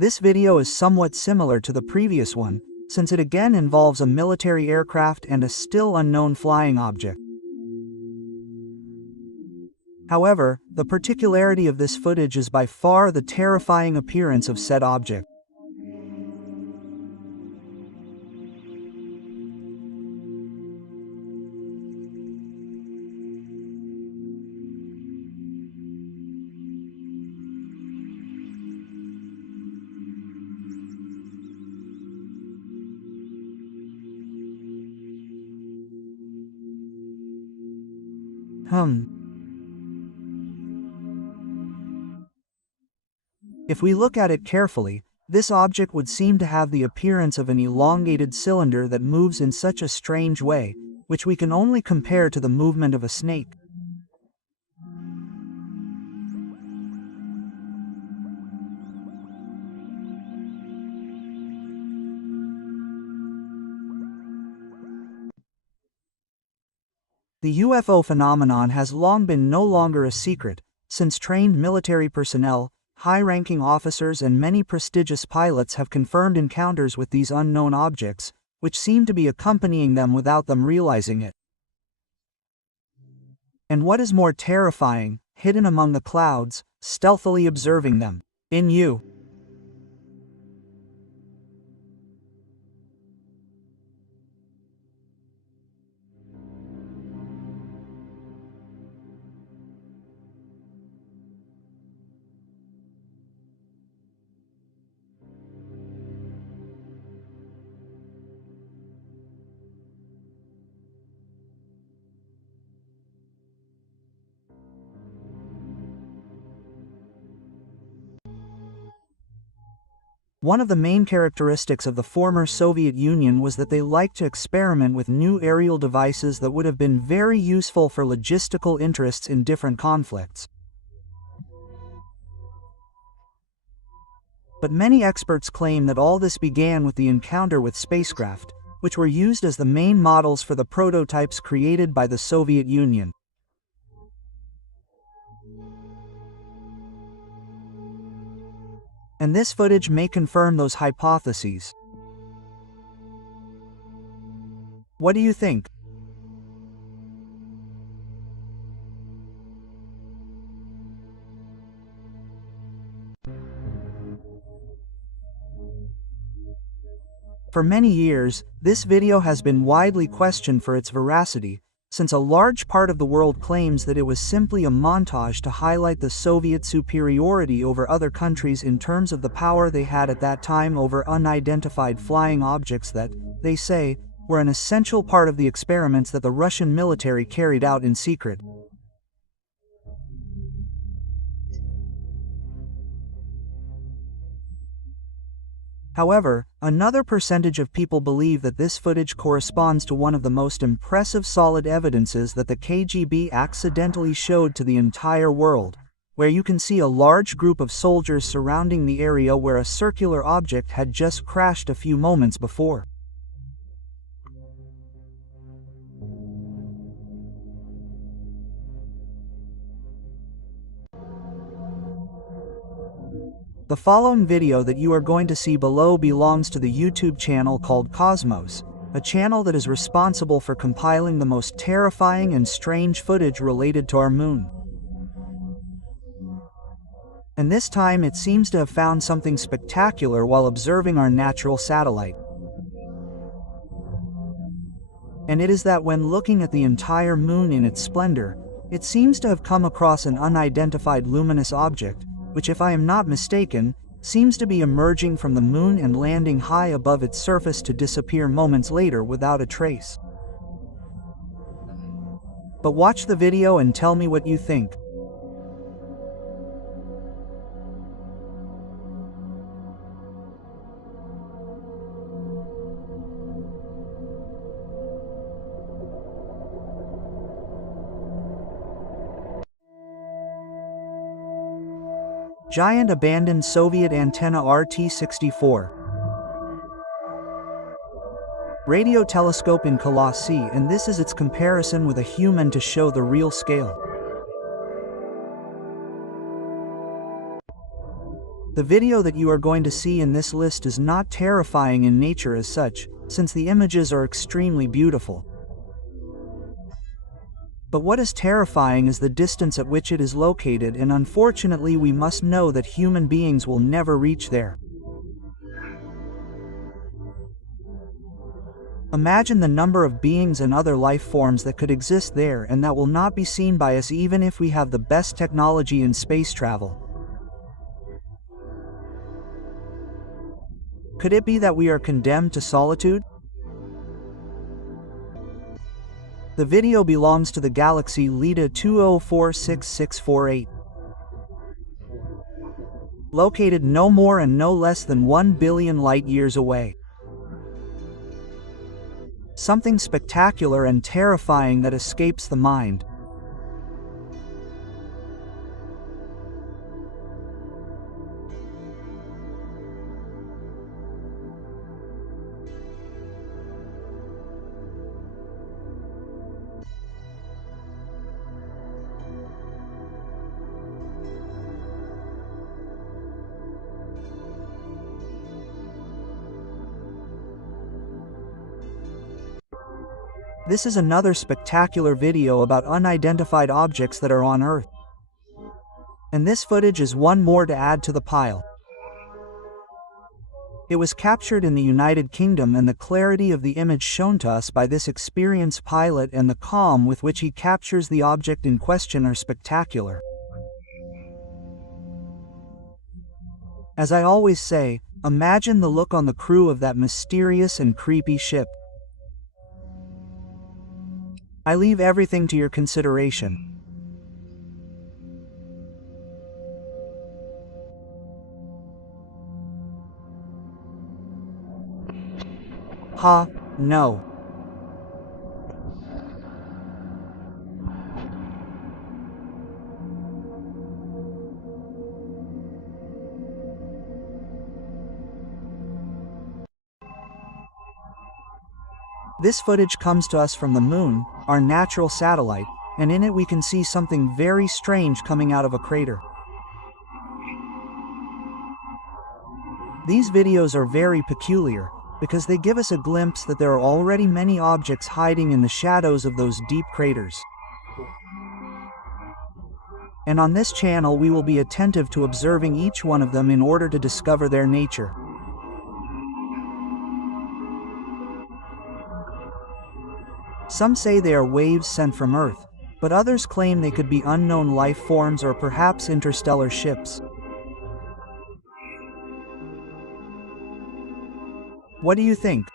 This video is somewhat similar to the previous one, since it again involves a military aircraft and a still unknown flying object. However, the particularity of this footage is by far the terrifying appearance of said object. If we look at it carefully, this object would seem to have the appearance of an elongated cylinder that moves in such a strange way, which we can only compare to the movement of a snake. The UFO phenomenon has long been no longer a secret, since trained military personnel, high-ranking officers and many prestigious pilots have confirmed encounters with these unknown objects, which seem to be accompanying them without them realizing it. And what is more terrifying, hidden among the clouds, stealthily observing them. In you. One of the main characteristics of the former Soviet Union was that they liked to experiment with new aerial devices that would have been very useful for logistical interests in different conflicts. But many experts claim that all this began with the encounter with spacecraft, which were used as the main models for the prototypes created by the Soviet Union. And this footage may confirm those hypotheses. What do you think? For many years, this video has been widely questioned for its veracity, since a large part of the world claims that it was simply a montage to highlight the Soviet superiority over other countries in terms of the power they had at that time over unidentified flying objects that, they say, were an essential part of the experiments that the Russian military carried out in secret. However, another percentage of people believe that this footage corresponds to one of the most impressive solid evidences that the KGB accidentally showed to the entire world, where you can see a large group of soldiers surrounding the area where a circular object had just crashed a few moments before. The following video that you are going to see below belongs to the YouTube channel called Cosmos, a channel that is responsible for compiling the most terrifying and strange footage related to our moon. And this time it seems to have found something spectacular while observing our natural satellite. And it is that when looking at the entire moon in its splendor, it seems to have come across an unidentified luminous object, which, if I am not mistaken, seems to be emerging from the moon and landing high above its surface to disappear moments later without a trace. But watch the video and tell me what you think. Giant abandoned Soviet antenna RT-64. Radio telescope in Colossi, and this is its comparison with a human to show the real scale. The video that you are going to see in this list is not terrifying in nature as such, since the images are extremely beautiful. But what is terrifying is the distance at which it is located, and unfortunately we must know that human beings will never reach there. Imagine the number of beings and other life forms that could exist there and that will not be seen by us even if we have the best technology in space travel. Could it be that we are condemned to solitude? The video belongs to the galaxy Leda 2046648. Located no more and no less than 1 billion light-years away. Something spectacular and terrifying that escapes the mind. This is another spectacular video about unidentified objects that are on Earth. And this footage is one more to add to the pile. It was captured in the United Kingdom, and the clarity of the image shown to us by this experienced pilot and the calm with which he captures the object in question are spectacular. As I always say, imagine the look on the crew of that mysterious and creepy ship. I leave everything to your consideration. Ha, no. This footage comes to us from the Moon, our natural satellite, and in it we can see something very strange coming out of a crater. These videos are very peculiar, because they give us a glimpse that there are already many objects hiding in the shadows of those deep craters. And on this channel we will be attentive to observing each one of them in order to discover their nature. Some say they are waves sent from Earth, but others claim they could be unknown life forms or perhaps interstellar ships. What do you think?